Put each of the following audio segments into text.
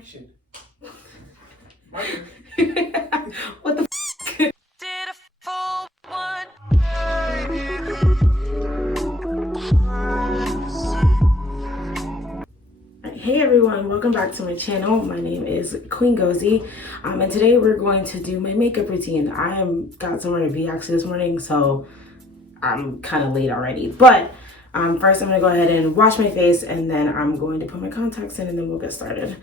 Action. What the Hey everyone, welcome back to my channel. My name is Queen Gozy, and today we're going to do my makeup routine. I got somewhere to be actually this morning, so I'm kind of late already. But first I'm going to go ahead and wash my face, and then I'm going to put my contacts in, and then we'll get started.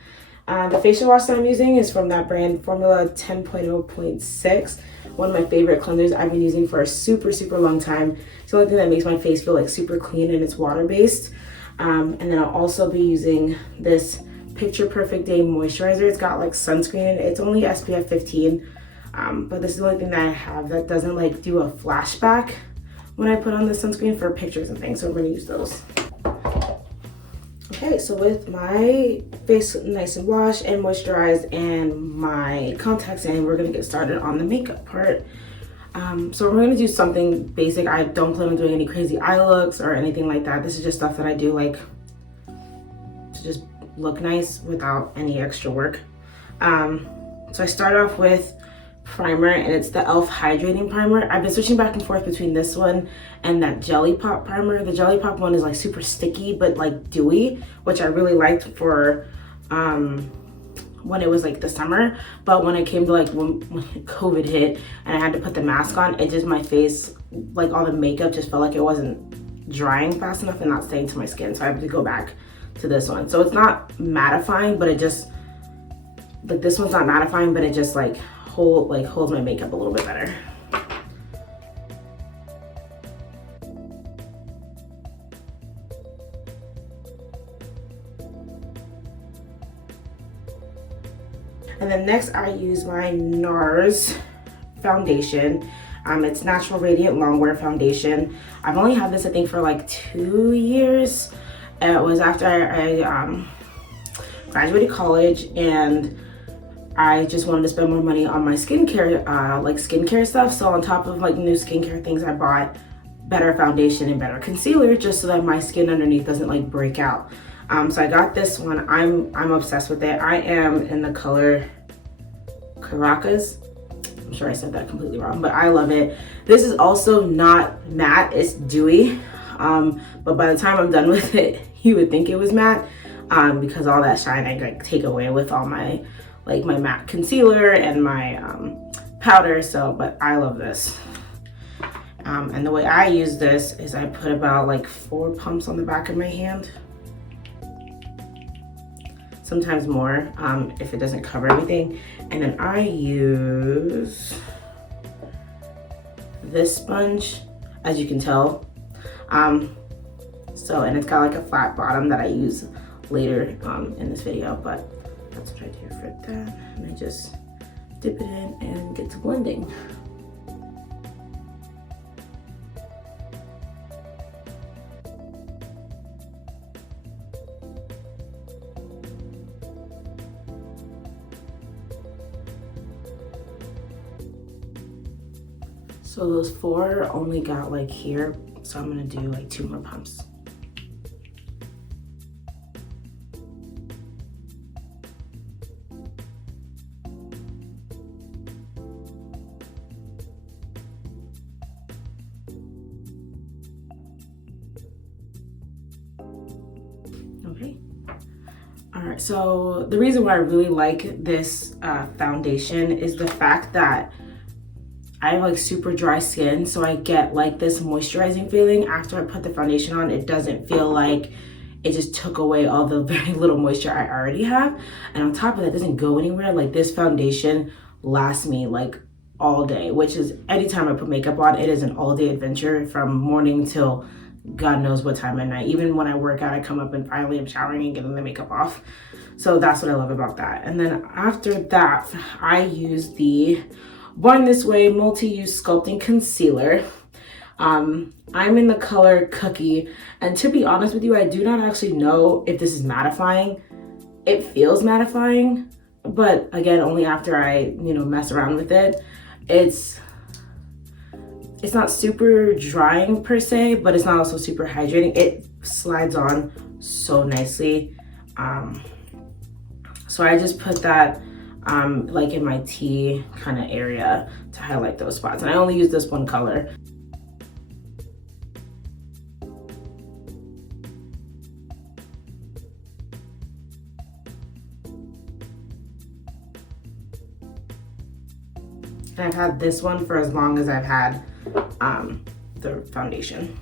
The facial wash that I'm using is from that brand Formula 10.0.6. One of my favorite cleansers I've been using for a super long time. It's the only thing that makes my face feel like super clean, and it's water-based. And then I'll also be using this Picture Perfect Day Moisturizer. It's got like sunscreen in it. It's only SPF 15, but this is the only thing that I have that doesn't like do a flashback when I put on the sunscreen for pictures and things, so I'm gonna use those. Okay, so with my face nice and washed and moisturized and my contacts in, we're gonna get started on the makeup part. So we're gonna do something basic. I don't plan on doing any crazy eye looks or anything like that. This is just stuff that I do like to just look nice without any extra work. So I start off with primer, and it's the e.l.f. Hydrating Primer. I've been switching back and forth between this one and that Jelly Pop primer. The Jelly Pop one is like super sticky but like dewy, which I really liked for when it was like the summer. But when it came to like when COVID hit and I had to put the mask on, it just, my face, like all the makeup just felt like it wasn't drying fast enough and not staying to my skin, so I have to go back to this one. So it's not mattifying, but it just, like, this one's not mattifying, but it just like holds my makeup a little bit better. And then next I use my Nars Foundation. It's Natural Radiant Longwear Foundation. I've only had this I think for like 2 years. It was after I graduated college, and I just wanted to spend more money on my skincare, skincare stuff. So on top of like new skincare things, I bought better foundation and better concealer just so that my skin underneath doesn't like break out. So I got this one. I'm obsessed with it. I am in the color Caracas. I'm sure I said that completely wrong, but I love it. This is also not matte, it's dewy. But by the time I'm done with it, you would think it was matte, because all that shine I like take away with all my my matte concealer and my powder. So, but I love this. And the way I use this is I put about like 4 pumps on the back of my hand. Sometimes more, if it doesn't cover everything. And then I use this sponge, as you can tell. And it's got like a flat bottom that I use later in this video, but that's what I do for that. And I just dip it in and get to blending. So those 4 only got like here, so I'm gonna do like 2 more pumps. Okay. All right, so the reason why I really like this foundation is the fact that I have like super dry skin, so I get like this moisturizing feeling after I put the foundation on. It doesn't feel like it just took away all the very little moisture I already have. And on top of that, it doesn't go anywhere. Like, this foundation lasts me like all day, which is anytime I put makeup on, it is an all day adventure from morning till God knows what time at night. Even when I work out, I come up and finally I'm showering and getting the makeup off. So that's what I love about that. And then after that, I use the Born This Way Multi-Use Sculpting Concealer. I'm in the color Cookie, and to be honest with you, I do not actually know if this is mattifying. It feels mattifying, but again, only after I, mess around with it. It's not super drying per se, but it's not also super hydrating. It slides on so nicely. So I just put that like in my T kind of area to highlight those spots. And I only use this one color. And I've had this one for as long as I've had the foundation.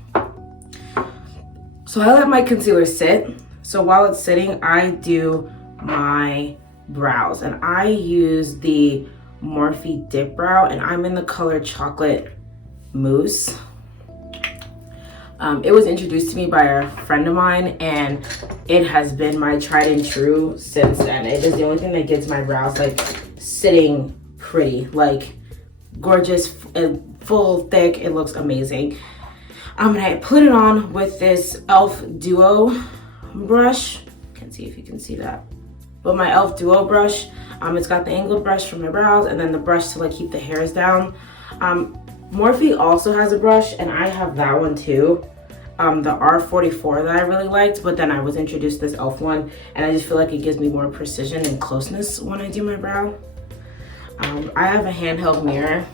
So I let my concealer sit. So while it's sitting, I do my brows, and I use the Morphe Dip Brow, and I'm in the color Chocolate Mousse. It was introduced to me by a friend of mine, and it has been my tried and true since then. It is the only thing that gets my brows like sitting pretty, like gorgeous, full, thick. It looks amazing. And I put it on with this e.l.f. Duo brush. Can't see if you can see that. But my e.l.f. Duo brush, it's got the angled brush for my brows and then the brush to like keep the hairs down. Morphe also has a brush, and I have that one too. The R44 that I really liked, but then I was introduced to this e.l.f. one, and I just feel like it gives me more precision and closeness when I do my brow. I have a handheld mirror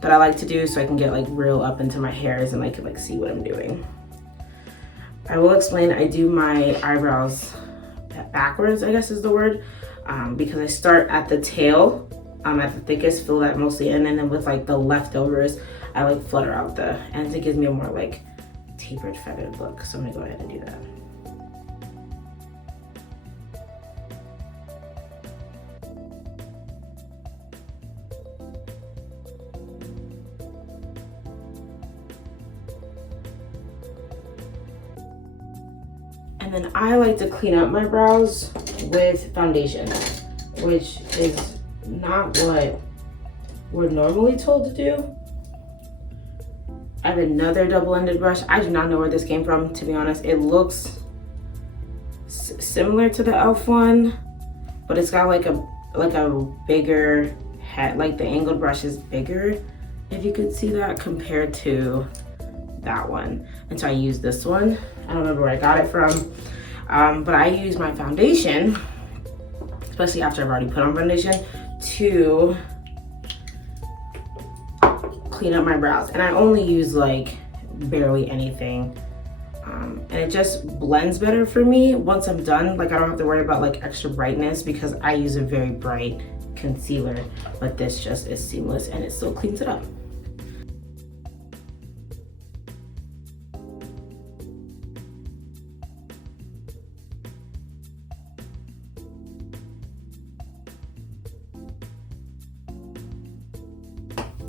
that I like to do so I can get like real up into my hairs and I can like see what I'm doing. I will explain, I do my eyebrows backwards, I guess is the word, because I start at the tail, at the thickest, fill that mostly in, and then with like the leftovers, I like flutter out the ends. It gives me a more like tapered, feathered look. So I'm gonna go ahead and do that. And then I like to clean up my brows with foundation, which is not what we're normally told to do. I have another double-ended brush. I do not know where this came from, to be honest. It looks similar to the e.l.f. one, but it's got like a bigger head, like the angled brush is bigger, if you could see that, compared to that one. And so I use this one. I don't remember where I got it from, but I use my foundation, especially after I've already put on foundation, to clean up my brows. And I only use like barely anything, and it just blends better for me once I'm done. Like I don't have to worry about like extra brightness because I use a very bright concealer, but this just is seamless and it still cleans it up.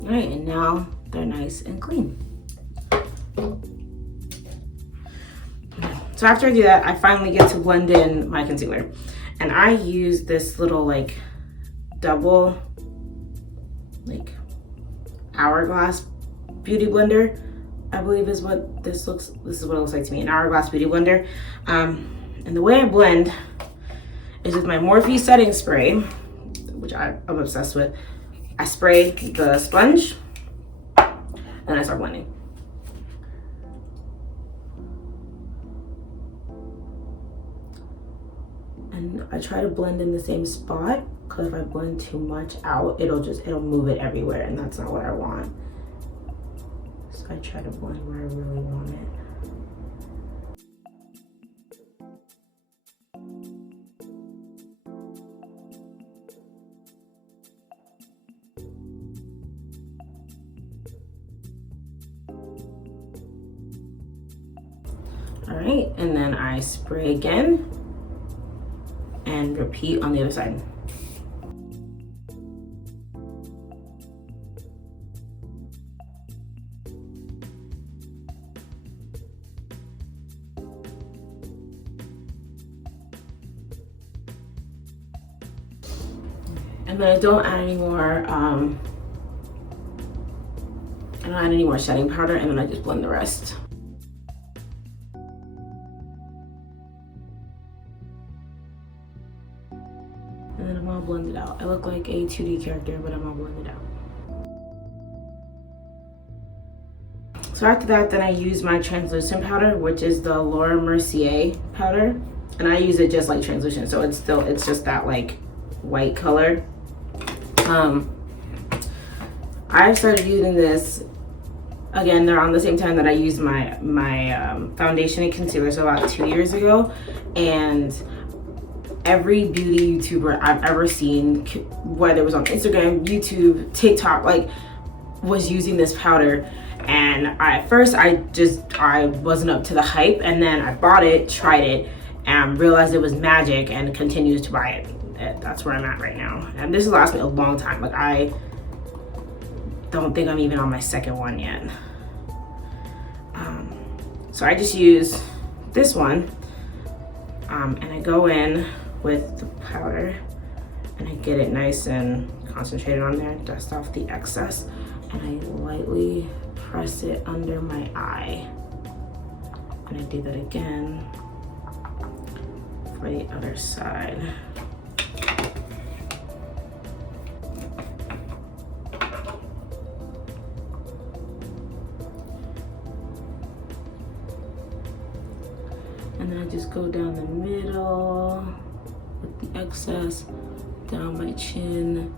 All right, and now they're nice and clean. So after I do that, I finally get to blend in my concealer. And I use this little like double like hourglass beauty blender, I believe is what this looks, this is what it looks like to me, an hourglass beauty blender. And the way I blend is with my Morphe setting spray, which I'm obsessed with. I spray the sponge, and I start blending. And I try to blend in the same spot, because if I blend too much out, it'll move it everywhere, and that's not what I want. So I try to blend where I really want it. All right, and then I spray again and repeat on the other side. And then I don't add any more setting powder, and then I just blend the rest. And then I'm all blended out. I look like a 2D character, but I'm all blended out. So after that, then I use my translucent powder, which is the Laura Mercier powder. and I use it just like translucent, so it's just that like white color. I started using this again around the same time that I used my foundation and concealer, so about 2 years ago. And every beauty YouTuber I've ever seen, whether it was on Instagram, YouTube, TikTok, like, was using this powder. And at first I wasn't up to the hype, and then I bought it, tried it, and realized it was magic, and continues to buy it. That's where I'm at right now. And this has lasted me a long time. Like, I don't think I'm even on my second one yet. So I just use this one, and I go in with the powder, and I get it nice and concentrated on there, dust off the excess, and I lightly press it under my eye. And I do that again for the other side. And then I just go down the middle with the excess, down my chin.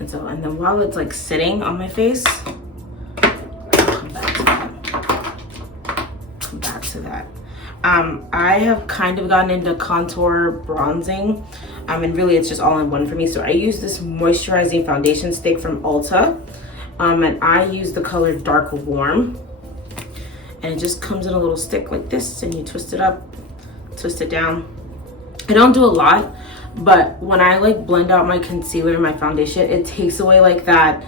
And then while it's like sitting on my face, come back to that. I have kind of gotten into contour bronzing, and really it's just all in one for me. So I use this moisturizing foundation stick from Ulta. And I use the color Dark Warm, and it just comes in a little stick like this, and you twist it up, twist it down. I don't do a lot, but when I like blend out my concealer and my foundation, it takes away like that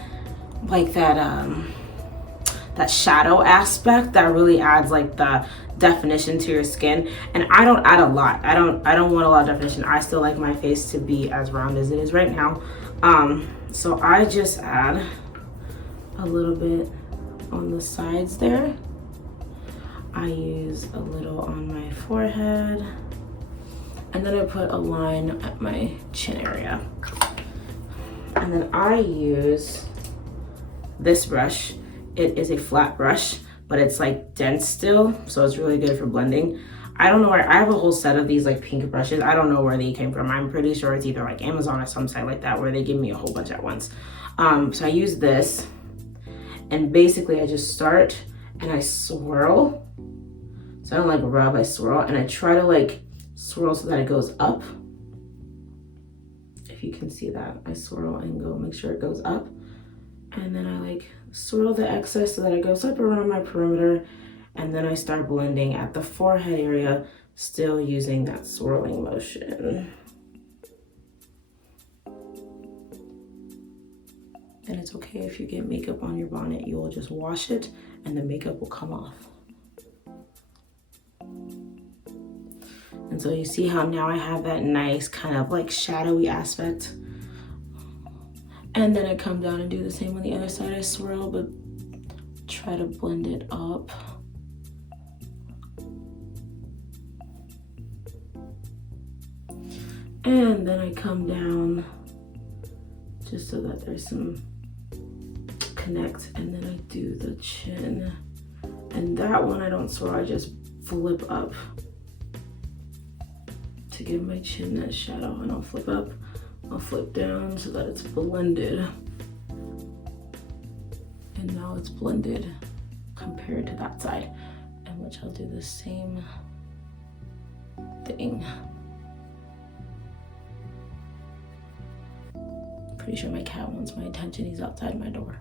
shadow aspect that really adds like the definition to your skin. And I don't add a lot. I don't want a lot of definition. I still like my face to be as round as it is right now. So I just add a little bit on the sides there. I use a little on my forehead, and then I put a line at my chin area. And then I use this brush. It is a flat brush, but it's like dense still, so it's really good for blending. I don't know where, I have a whole set of these like pink brushes. I don't know where they came from. I'm pretty sure it's either like Amazon or some site like that where they give me a whole bunch at once. So I use this, and basically I just start and I swirl. So I don't like rub, I swirl, and I try to like swirl so that it goes up. If you can see that, I swirl and go make sure it goes up. And then I like swirl the excess so that it goes up around my perimeter. And then I start blending at the forehead area, still using that swirling motion. And it's okay if you get makeup on your bonnet, you will just wash it and the makeup will come off. And so you see how now I have that nice kind of like shadowy aspect. And then I come down and do the same on the other side. I swirl, but try to blend it up. And then I come down just so that there's some connect, and then I do the chin. And that one I don't swirl, I just flip up to give my chin that shadow. And I'll flip up, I'll flip down so that it's blended. And now it's blended compared to that side, and which I'll do the same thing. Pretty sure my cat wants my attention. He's outside my door.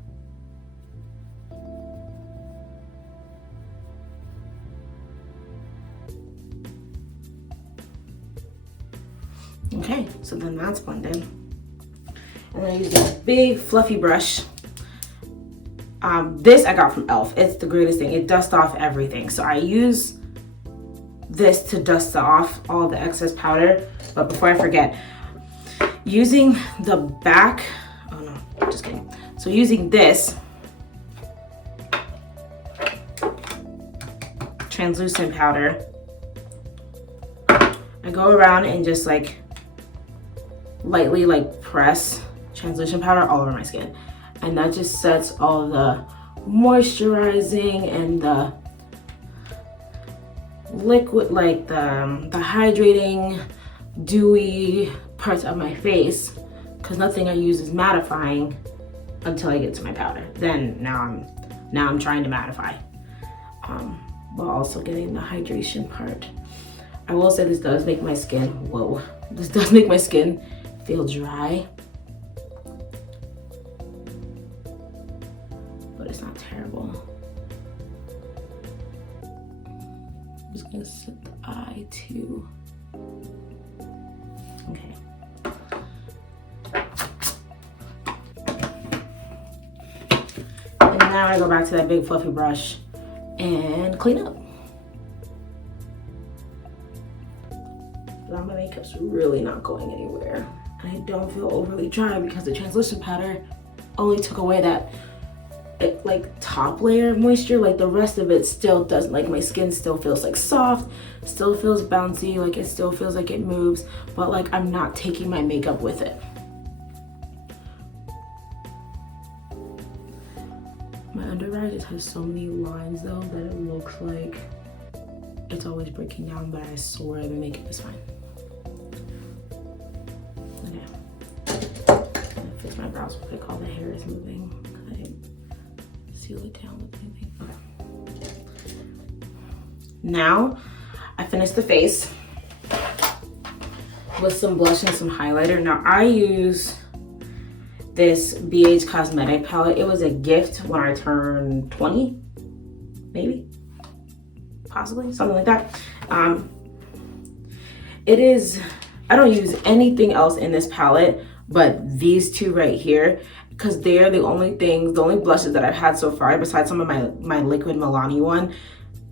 Okay, so then that's blended. And then I use this big fluffy brush. This I got from e.l.f. It's the greatest thing. It dusts off everything. So I use this to dust off all the excess powder. But before I forget, using the back, oh no, just kidding. So using this translucent powder, I go around and just like lightly like press translucent powder all over my skin. And that just sets all the moisturizing and the liquid, like the hydrating, dewy parts of my face, because nothing I use is mattifying until I get to my powder. Then now I'm trying to mattify, while also getting the hydration part. I will say this does make my skin, this does make my skin feel dry, but it's not terrible. I'm just gonna set the eye too. Okay. And now I go back to that big fluffy brush and clean up. Now my makeup's really not going anywhere. I don't feel overly dry because the translucent powder only took away that like top layer of moisture. Like the rest of it still doesn't, like my skin still feels like soft, still feels bouncy, like it still feels like it moves, but like I'm not taking my makeup with it. My under eye just has so many lines though that it looks like it's always breaking down, but I swear the makeup is fine. Okay. I fix my brows real quick, all the hair is moving. I seal it down with anything. Okay. Now I finished the face with some blush and some highlighter. Now I use this BH Cosmetic palette. It was a gift when I turned 20, maybe, possibly, something like that. I don't use anything else in this palette but these two right here, because they're the only blushes that I've had so far, besides some of my liquid Milani one,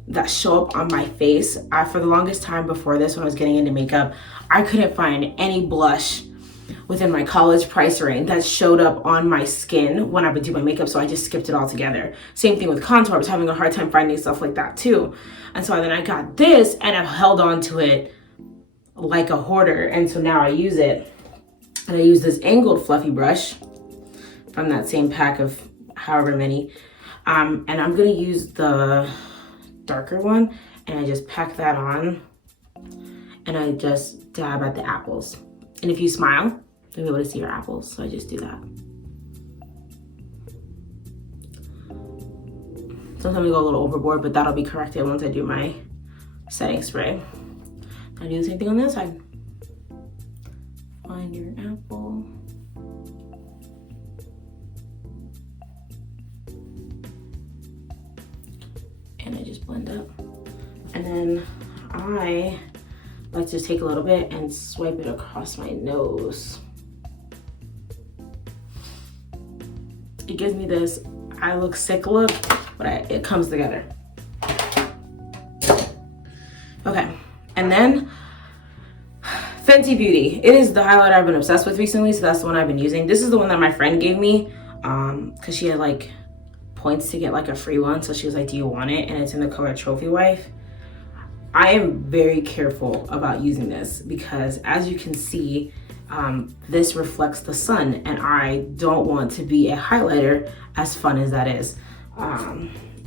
that show up on my face. For the longest time before this, when I was getting into makeup, I couldn't find any blush within my college price range that showed up on my skin when I would do my makeup, so I just skipped it all together. Same thing with contour. I was having a hard time finding stuff like that too. And so then I got this and I've held on to it like a hoarder. And so now I use it. And I use this angled fluffy brush from that same pack of however many. And I'm gonna use the darker one, and I just pack that on and I just dab at the apples. And if you smile, you'll be able to see your apples, so I just do that. Sometimes I go a little overboard, but that'll be corrected once I do my setting spray. I do the same thing on the other side. Find your apple. And I just blend up. And then I like to just take a little bit and swipe it across my nose. It gives me this I look sick look, but it comes together. Okay, and then Fenty Beauty. It is the highlighter I've been obsessed with recently, so that's the one I've been using. This is the one that my friend gave me because she had like points to get like a free one, so she was like, do you want it? And it's in the color Trophy Wife. I am very careful about using this because, as you can see, this reflects the sun, and I don't want to be a highlighter, as fun as that is.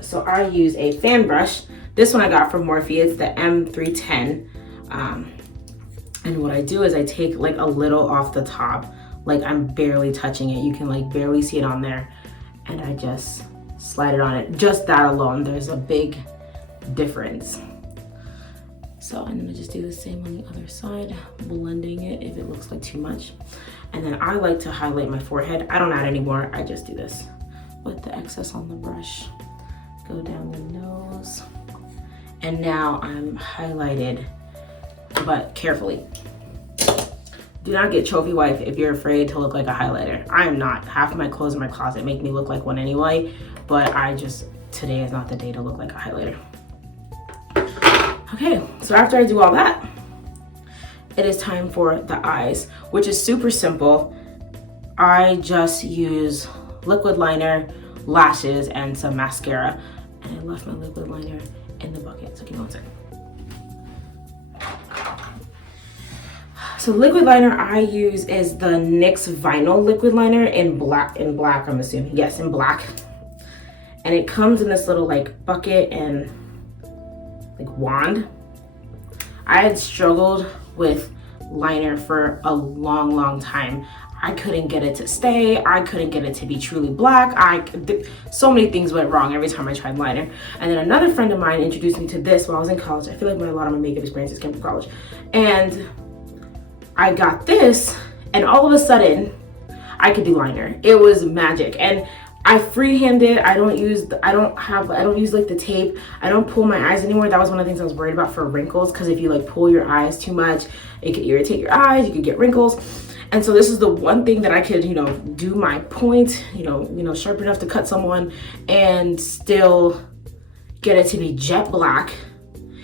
So I use a fan brush. This one I got from Morphe. It's the M310. And what I do is I take like a little off the top, like I'm barely touching it. You can like barely see it on there. And I just slide it on it. Just that alone, there's a big difference. So I'm gonna just do the same on the other side, blending it if it looks like too much. And then I like to highlight my forehead. I don't add any more, I just do this with the excess on the brush. Go down the nose. And now I'm highlighted, but carefully. Do not get Trophy Wife if you're afraid to look like a highlighter. I am not. Half of my clothes in my closet make me look like one anyway, but today is not the day to look like a highlighter. Okay, so after I do all that, it is time for the eyes, which is super simple. I just use liquid liner, lashes, and some mascara. And I left my liquid liner in the bucket, so give me one second. So liquid liner I use is the NYX Vinyl liquid liner in black, I'm assuming. Yes, in black. And it comes in this little like bucket and like wand. I had struggled with liner for a long time. I couldn't get it to stay. I couldn't get it to be truly black. So many things went wrong every time I tried liner. And then another friend of mine introduced me to this while I was in college. I feel like a lot of my makeup experiences came from college. And I got this, and all of a sudden, I could do liner. It was magic. And I freehand it. I don't use like the tape. I don't pull my eyes anymore. That was one of the things I was worried about for wrinkles, because if you like pull your eyes too much, it could irritate your eyes, you could get wrinkles. And so this is the one thing that I could, you know, do my point, you know, sharp enough to cut someone and still get it to be jet black,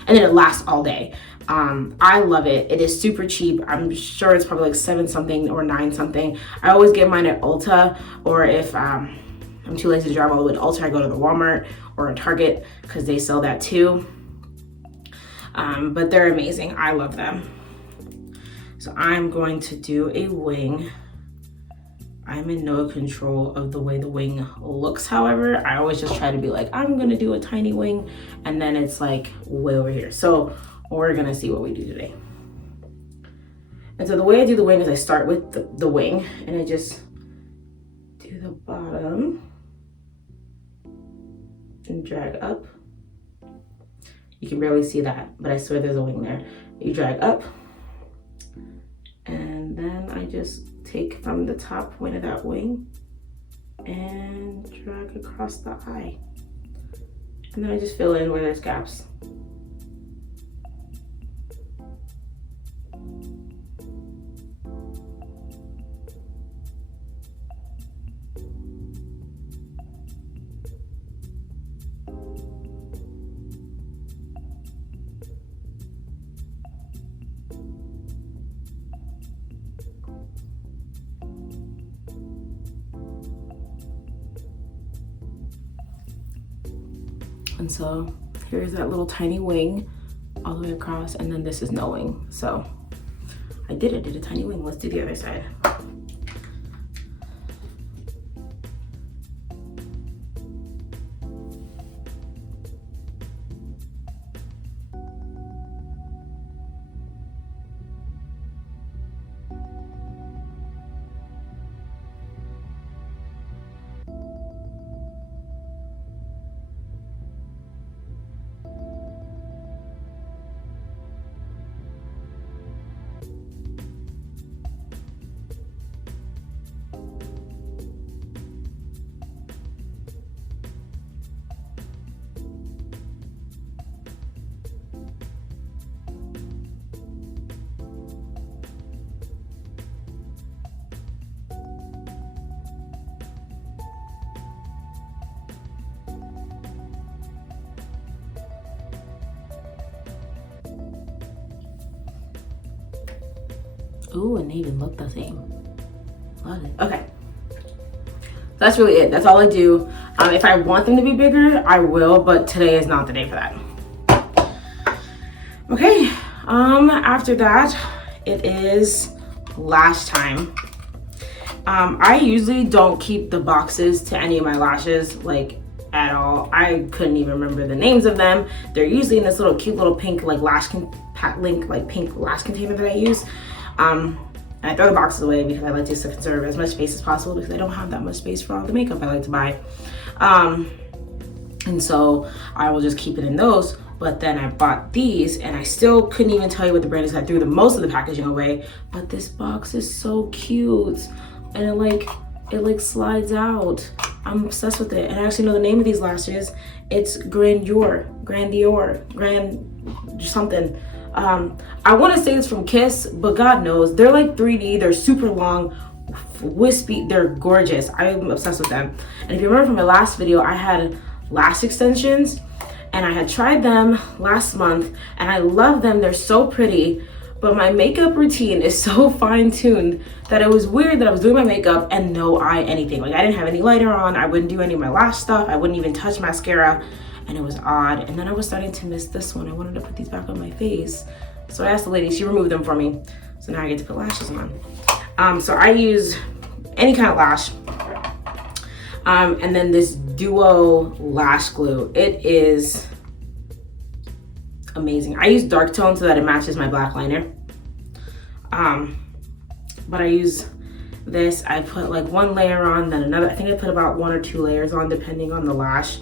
and then it lasts all day. I love it. It is super cheap. I'm sure it's probably like 7 something or 9 something. I always get mine at Ulta, or if I'm too lazy to drive all the way to Ulta, I go to the Walmart or a Target, because they sell that too. But they're amazing. I love them. So I'm going to do a wing. I'm in no control of the way the wing looks, however. I always just try to be like, I'm gonna do a tiny wing, and then it's like way over here. So we're gonna see what we do today. And so the way I do the wing is I start with the wing, and I just do the bottom and drag up. You can barely see that, but I swear there's a wing there. You drag up, and then I just take from the top point of that wing and drag across the eye. And then I just fill in where there's gaps. And so here's that little tiny wing all the way across, and then this is no wing. So I did a tiny wing. Let's do the other side. Ooh, and they even look the same. Love it. Okay. That's really it. That's all I do. If I want them to be bigger, I will, but today is not the day for that. Okay. After that, it is lash time. I usually don't keep the boxes to any of my lashes, like, at all. I couldn't even remember the names of them. They're usually in this little cute little pink like pink lash container that I use. And I throw the boxes away because I like to conserve as much space as possible, because I don't have that much space for all the makeup I like to buy. And so I will just keep it in those. But then I bought these, and I still couldn't even tell you what the brand is. I threw most of the packaging away, but this box is so cute, and it like slides out. I'm obsessed with it. And I actually know the name of these lashes. It's Grandeur, something. I want to say it's from Kiss, but God knows. They're like 3D, they're super long, wispy, they're gorgeous. I'm obsessed with them. And if you remember from my last video, I had lash extensions, and I had tried them last month, and I love them. They're so pretty, but my makeup routine is so fine-tuned that it was weird that I was doing my makeup and no eye anything. Like, I didn't have any liner on, I wouldn't do any of my lash stuff, I wouldn't even touch mascara, and it was odd. And then I was starting to miss this one. I wanted to put these back on my face. So I asked the lady, she removed them for me. So now I get to put lashes on. So I use any kind of lash. And then this Duo lash glue. It is amazing. I use dark tone so that it matches my black liner. But I use this, I put like one layer on, then another. I think I put about 1 or 2 layers on depending on the lash.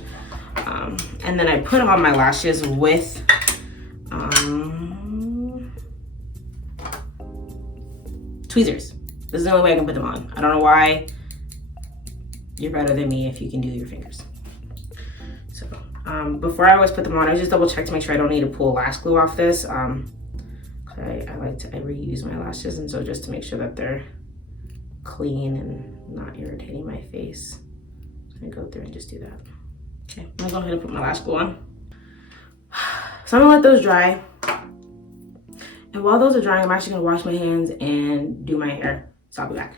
And then I put on my lashes with tweezers. This is the only way I can put them on. I don't know why. You're better than me if you can do your fingers. So before I always put them on, I just double check to make sure I don't need to pull lash glue off this. I like to reuse my lashes, and so just to make sure that they're clean and not irritating my face, I'm gonna go through and just do that. Okay, I'm gonna go ahead and put my lash glue on. So I'm gonna let those dry. And while those are drying, I'm actually gonna wash my hands and do my hair. So I'll be back.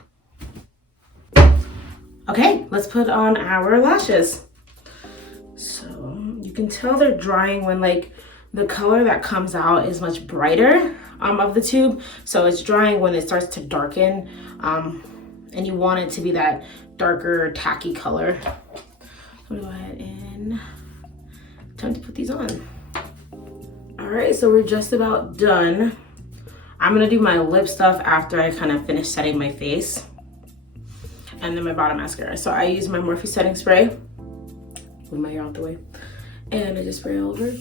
Okay, let's put on our lashes. So you can tell they're drying when like the color that comes out is much brighter of the tube. So it's drying when it starts to darken. And you want it to be that darker, tacky color. I'm gonna go ahead and time to put these on. All right, so we're just about done. I'm gonna do my lip stuff after I kind of finish setting my face. And then my bottom mascara. So I use my Morphe setting spray. Move my hair out the way. And I just spray all over.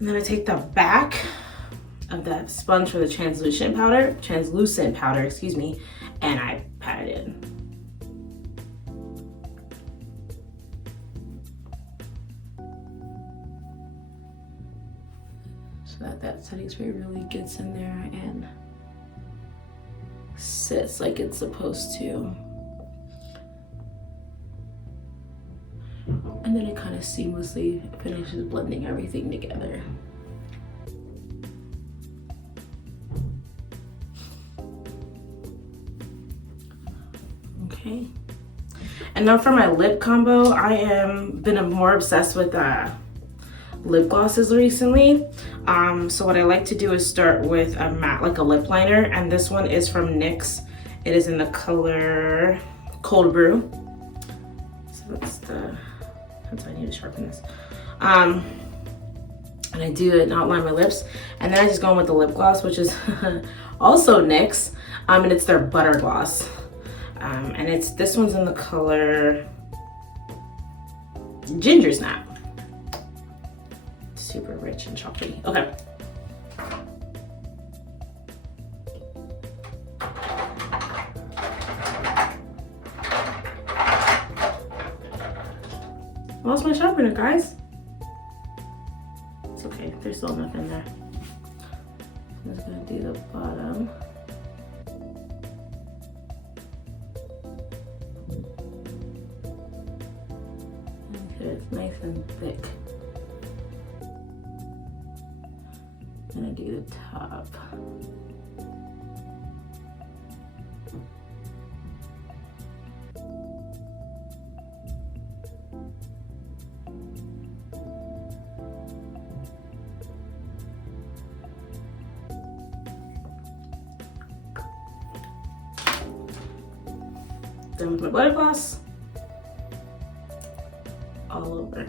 And then I take the back of that sponge for the translucent powder, excuse me, and I pat it in. So that setting spray really gets in there and sits like it's supposed to. And then it kind of seamlessly finishes blending everything together. Okay. And now for my lip combo, I am been more obsessed with lip glosses recently. So what I like to do is start with a matte, like a lip liner, and this one is from NYX. It is in the color Cold Brew. So that's I need to sharpen this. And I do it and outline my lips, and then I just go in with the lip gloss, which is also NYX, and it's their butter gloss. And this one's in the color Ginger Snap. Super rich and chocolatey. Okay. I lost my sharpener, guys. It's okay, there's still enough in there. I'm just gonna do the bottom. It's nice and thick. And I do the top. Then with my butter gloss all over.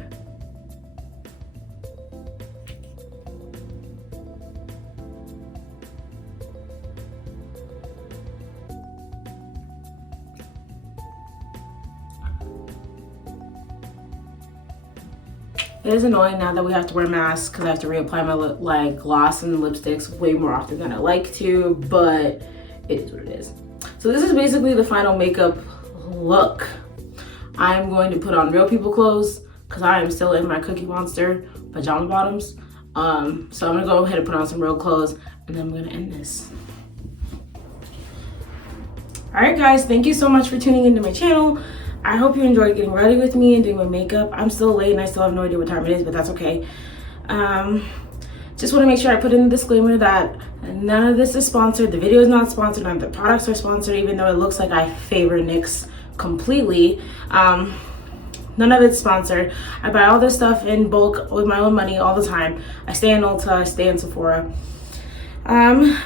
It is annoying now that we have to wear masks because I have to reapply my gloss and lipsticks way more often than I like to, but it is what it is. So this is basically the final makeup look. I'm going to put on real people clothes because I am still in my Cookie Monster pajama bottoms. So I'm gonna go ahead and put on some real clothes, and then I'm gonna end this. All right, guys, thank you so much for tuning into my channel. I hope you enjoyed getting ready with me and doing my makeup. I'm still late and I still have no idea what time it is, but that's okay. Just want to make sure I put in the disclaimer that none of this is sponsored. The video is not sponsored. None of the products are sponsored, even though it looks like I favor NYX completely. None of it's sponsored. I buy all this stuff in bulk with my own money all the time. I stay in Ulta, I stay in Sephora.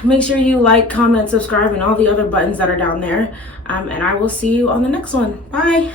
Make sure you like, comment, subscribe, and all the other buttons that are down there. And I will see you on the next one. Bye.